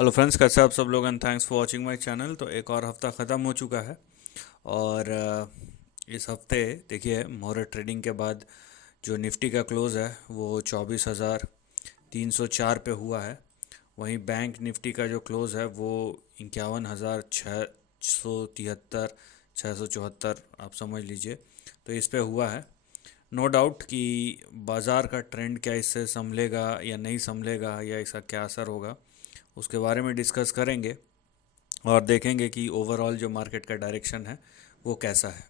Hello friends, कैसे आप सब लोग and thanks for watching my channel. तो एक और हफ्ता ख़त्म हो चुका है और इस हफ्ते देखिए मोहर ट्रेडिंग के बाद जो निफ्टी का क्लोज़ है वो 24,304 पे हुआ है। वहीं बैंक निफ्टी का जो क्लोज़ है वो 51,673 674 आप समझ लीजिए, तो इस पे हुआ है। नो डाउट कि बाज़ार का ट्रेंड क्या इससे संभलेगा या नहीं संभलेगा या इसका क्या असर होगा, उसके बारे में डिस्कस करेंगे और देखेंगे कि ओवरऑल जो मार्केट का डायरेक्शन है वो कैसा है।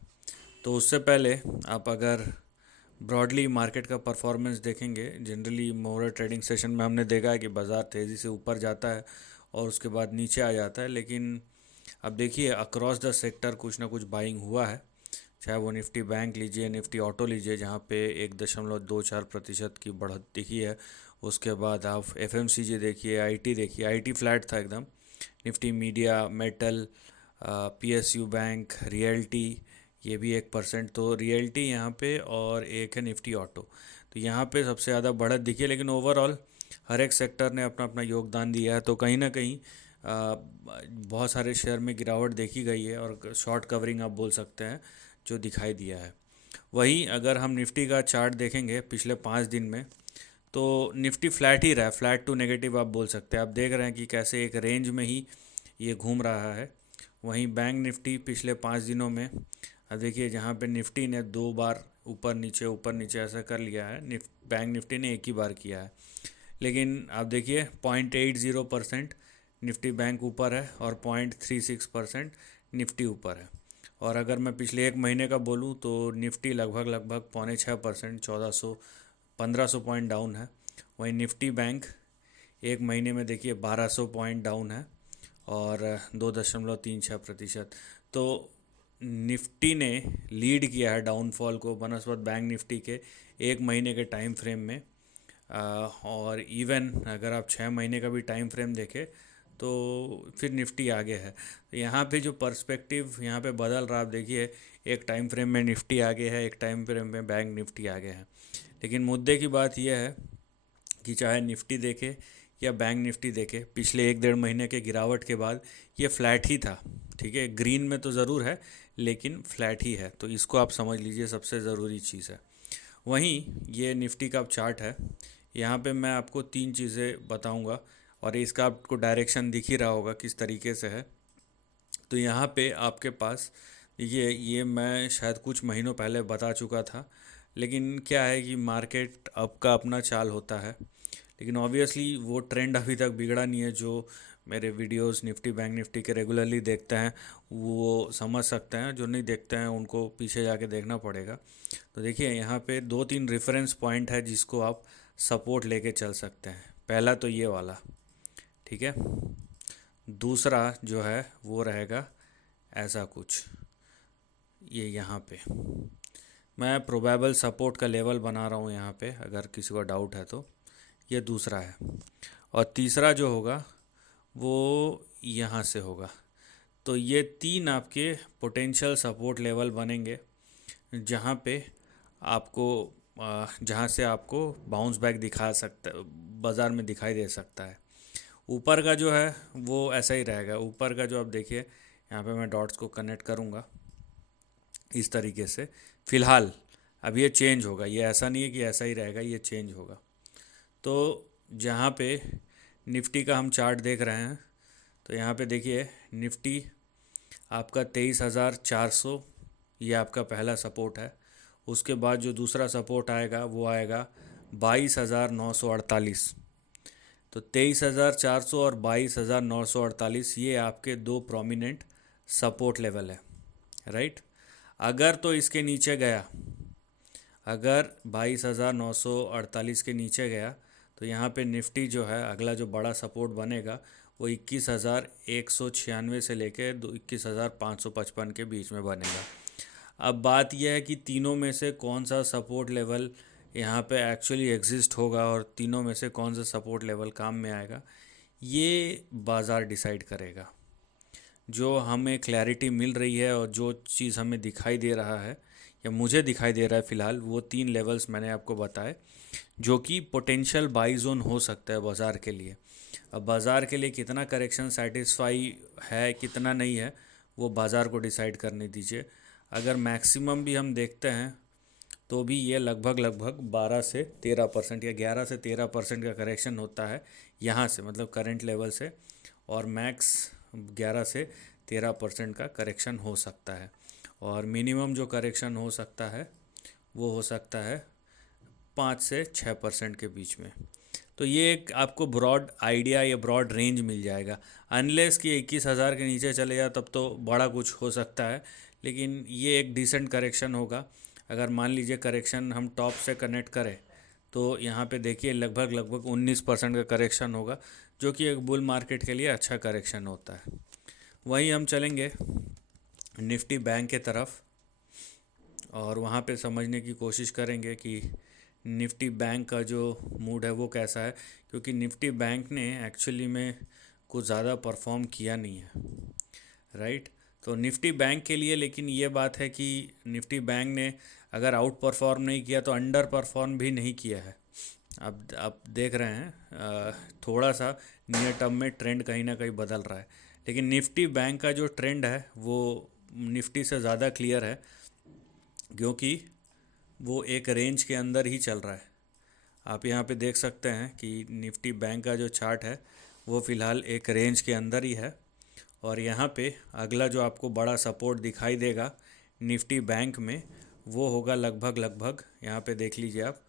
तो उससे पहले आप अगर ब्रॉडली मार्केट का परफॉर्मेंस देखेंगे, जनरली मोहर ट्रेडिंग सेशन में हमने देखा है कि बाज़ार तेज़ी से ऊपर जाता है और उसके बाद नीचे आ जाता है, लेकिन अब देखिए अक्रॉस द सेक्टर कुछ ना कुछ बाइंग हुआ है। चाहे वो निफ्टी बैंक लीजिए, निफ्टी ऑटो लीजिए, जहाँ पे 1.24% की बढ़त दिखी है। उसके बाद आप एफएमसीजी देखिए, आईटी देखिए, आईटी फ्लैट था एकदम। Nifty media, metal, PSU bank, realty, ये भी 1%। तो रियल्टी यहाँ पे और एक है निफ्टी ऑटो। तो यहाँ पे सबसे ज़्यादा बढ़त दिखी है, लेकिन ओवरऑल हर एक सेक्टर ने अपना अपना योगदान दिया है। तो कहीं ना कहीं बहुत सारे शेयर में गिरावट देखी गई है और शॉर्ट कवरिंग आप बोल सकते हैं जो दिखाई दिया है। वहीं अगर हम निफ्टी का चार्ट देखेंगे पिछले 5 दिन में, तो निफ्टी फ्लैट ही रहा है, फ्लैट टू नेगेटिव आप बोल सकते हैं। आप देख रहे हैं कि कैसे एक रेंज में ही ये घूम रहा है। वहीं बैंक निफ्टी पिछले 5 दिनों में अब देखिए, जहाँ पे निफ्टी ने 2 बार ऊपर नीचे ऐसा कर लिया है, बैंक निफ्टी ने एक ही बार किया है। लेकिन आप देखिए 0.80% निफ्टी बैंक ऊपर है और 0.36% निफ्टी ऊपर है। और अगर मैं पिछले एक महीने का बोलूँ तो निफ्टी लगभग लगभग 5.6%, 1,400 1500 पॉइंट डाउन है। वहीं निफ्टी बैंक एक महीने में देखिए 1,200 पॉइंट डाउन है और 2.36%। तो निफ्टी ने लीड किया है डाउनफॉल को बनस्पत बैंक निफ्टी के एक महीने के टाइम फ्रेम में। और इवन अगर आप 6 महीने का भी टाइम फ्रेम देखें तो फिर निफ्टी आगे है। तो यहाँ पे जो पर्सपेक्टिव यहाँ पे बदल रहा है, आप देखिए एक टाइम फ्रेम में निफ्टी आगे है, एक टाइम फ्रेम में बैंक निफ्टी आगे है। लेकिन मुद्दे की बात यह है कि चाहे निफ्टी देखे या बैंक निफ्टी देखे, पिछले 1 डेढ़ महीने के गिरावट के बाद ये फ्लैट ही था। ठीक है, ग्रीन में तो ज़रूर है लेकिन फ्लैट ही है, तो इसको आप समझ लीजिए सबसे ज़रूरी चीज़ है। वहीं ये निफ्टी का चार्ट है, यहाँ पे मैं आपको 3 चीज़ें बताऊंगा और इसका आपको डायरेक्शन दिख ही रहा होगा किस तरीके से है। तो यहाँ पे आपके पास ये मैं शायद कुछ महीनों पहले बता चुका था, लेकिन क्या है कि मार्केट अब का अपना चाल होता है। लेकिन ऑब्वियसली वो ट्रेंड अभी तक बिगड़ा नहीं है। जो मेरे वीडियोस निफ्टी बैंक निफ्टी के रेगुलरली देखते हैं वो समझ सकते हैं, जो नहीं देखते हैं उनको पीछे जाके देखना पड़ेगा। तो देखिए यहाँ पे 2 3 रेफरेंस पॉइंट है जिसको आप सपोर्ट लेके चल सकते हैं। पहला तो ये वाला, ठीक है। दूसरा जो है वो रहेगा ऐसा कुछ, ये यहाँ पे मैं प्रोबेबल सपोर्ट का लेवल बना रहा हूँ यहाँ पे, अगर किसी को डाउट है तो। ये दूसरा है। और तीसरा जो होगा वो यहाँ से होगा। तो ये 3 आपके पोटेंशियल सपोर्ट लेवल बनेंगे, जहाँ पे आपको जहाँ से आपको बाउंस बैक दिखा सकता, बाज़ार में दिखाई दे सकता है। ऊपर का जो है वो ऐसा ही रहेगा। ऊपर का जो आप देखिए, यहाँ पे मैं डॉट्स को कनेक्ट करूँगा इस तरीके से। फ़िलहाल अब ये चेंज होगा, ये ऐसा नहीं है कि ऐसा ही रहेगा, ये चेंज होगा। तो जहाँ पे निफ्टी का हम चार्ट देख रहे हैं, तो यहाँ पे देखिए निफ्टी आपका 23,400, ये आपका पहला सपोर्ट है। उसके बाद जो दूसरा सपोर्ट आएगा वो आएगा 22,948। तो 23,400 और 22,948 ये आपके दो प्रोमिनेंट सपोर्ट लेवल है, राइट। अगर तो इसके नीचे गया, अगर 22,948 के नीचे गया, तो यहाँ पे निफ्टी जो है अगला जो बड़ा सपोर्ट बनेगा वो 21,196 से लेके 21,555 के बीच में बनेगा। अब बात यह है कि तीनों में से कौन सा सपोर्ट लेवल यहाँ पे एक्चुअली एग्जिस्ट होगा और तीनों में से कौन सा सपोर्ट लेवल काम में आएगा, ये बाज़ार डिसाइड करेगा। जो हमें क्लैरिटी मिल रही है और जो चीज़ हमें दिखाई दे रहा है या मुझे दिखाई दे रहा है फ़िलहाल, वो 3 लेवल्स मैंने आपको बताए जो कि पोटेंशियल बाई जोन हो सकता है बाज़ार के लिए। अब बाज़ार के लिए कितना करेक्शन सेटिस्फाई है कितना नहीं है वो बाज़ार को डिसाइड करने दीजिए। अगर मैक्सिमम भी हम देखते हैं तो भी ये लगभग लगभग 12 से 13% या 11 से 13% का करेक्शन होता है यहाँ से, मतलब करंट लेवल से, और मैक्स 11 से 13% का करेक्शन हो सकता है। और मिनिमम जो करेक्शन हो सकता है वो हो सकता है 5 से 6% के बीच में। तो ये एक आपको ब्रॉड आइडिया या ब्रॉड रेंज मिल जाएगा। अनलेस कि 21,000 के नीचे चले जाए तब तो बड़ा कुछ हो सकता है, लेकिन ये एक डिसेंट करेक्शन होगा। अगर मान लीजिए करेक्शन हम टॉप से कनेक्ट करें तो यहाँ पे देखिए लगभग लगभग 19% का करेक्शन होगा, जो कि एक बुल मार्केट के लिए अच्छा करेक्शन होता है। वहीं हम चलेंगे निफ्टी बैंक के तरफ और वहाँ पे समझने की कोशिश करेंगे कि निफ्टी बैंक का जो मूड है वो कैसा है, क्योंकि निफ्टी बैंक ने एक्चुअली में कुछ ज़्यादा परफॉर्म किया नहीं है, राइट। तो निफ्टी बैंक के लिए लेकिन ये बात है कि निफ्टी बैंक ने अगर आउट परफॉर्म नहीं किया तो अंडर परफॉर्म भी नहीं किया है। अब आप देख रहे हैं थोड़ा सा नियर टर्म में ट्रेंड कहीं ना कहीं बदल रहा है, लेकिन निफ्टी बैंक का जो ट्रेंड है वो निफ्टी से ज़्यादा क्लियर है, क्योंकि वो एक रेंज के अंदर ही चल रहा है। आप यहाँ पे देख सकते हैं कि निफ्टी बैंक का जो चार्ट है वो फ़िलहाल एक रेंज के अंदर ही है, और यहाँ पे अगला जो आपको बड़ा सपोर्ट दिखाई देगा निफ्टी बैंक में वो होगा लगभग लगभग, यहाँ पे देख लीजिए आप,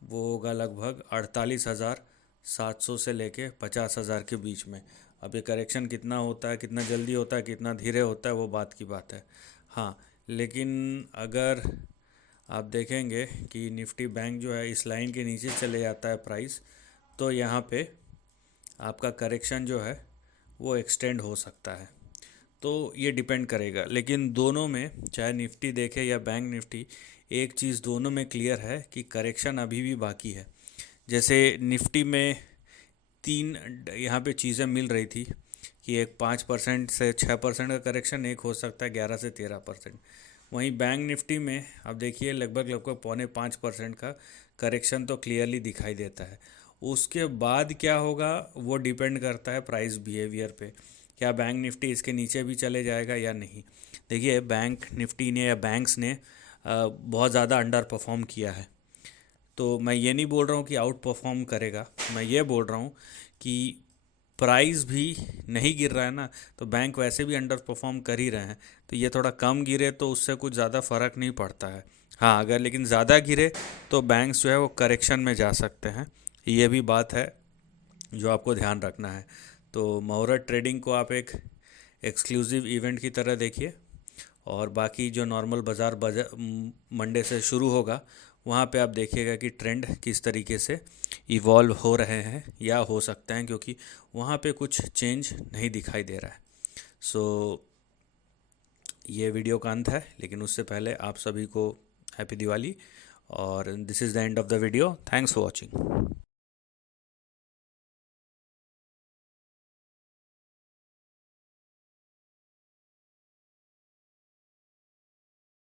वो होगा लगभग 48,700 से लेके 50,000 के बीच में। अब ये करेक्शन कितना होता है, कितना जल्दी होता है, कितना धीरे होता है, वो बात की बात है। हाँ, लेकिन अगर आप देखेंगे कि निफ्टी बैंक जो है इस लाइन के नीचे चले जाता है प्राइस, तो यहाँ पे आपका करेक्शन जो है वो एक्सटेंड हो सकता है। तो ये डिपेंड करेगा, लेकिन दोनों में चाहे निफ्टी देखे या बैंक निफ्टी, एक चीज़ दोनों में क्लियर है कि करेक्शन अभी भी बाकी है। जैसे निफ्टी में तीन यहाँ पे चीज़ें मिल रही थी कि एक 5% से 6% का करेक्शन, एक हो सकता है 11 से 13%। वहीं बैंक निफ्टी में आप देखिए लगभग लगभग 4.5% का करेक्शन तो क्लियरली दिखाई देता है। उसके बाद क्या होगा वो डिपेंड करता है प्राइस बिहेवियर पे, क्या बैंक निफ्टी इसके नीचे भी चले जाएगा या नहीं। देखिए बैंक निफ्टी ने या बैंक्स ने बहुत ज़्यादा अंडर परफॉर्म किया है, तो मैं ये नहीं बोल रहा हूँ कि आउट परफॉर्म करेगा, मैं ये बोल रहा हूँ कि प्राइस भी नहीं गिर रहा है ना, तो बैंक वैसे भी अंडर परफॉर्म कर ही रहे हैं, तो ये थोड़ा कम गिरे तो उससे कुछ ज़्यादा फ़र्क नहीं पड़ता है। हाँ, अगर लेकिन ज़्यादा गिरे तो बैंक्स जो है वो करेक्शन में जा सकते हैं, ये भी बात है जो आपको ध्यान रखना है। तो मुहूर्त ट्रेडिंग को आप एक एक्सक्लूसिव इवेंट की तरह देखिए, और बाकी जो नॉर्मल बाज़ार मंडे से शुरू होगा वहाँ पे आप देखिएगा कि ट्रेंड किस तरीके से इवॉल्व हो रहे हैं या हो सकते हैं, क्योंकि वहाँ पे कुछ चेंज नहीं दिखाई दे रहा है। सो ये वीडियो का अंत है, लेकिन उससे पहले आप सभी को हैप्पी दिवाली, और this is the end of the video. Thanks for watching.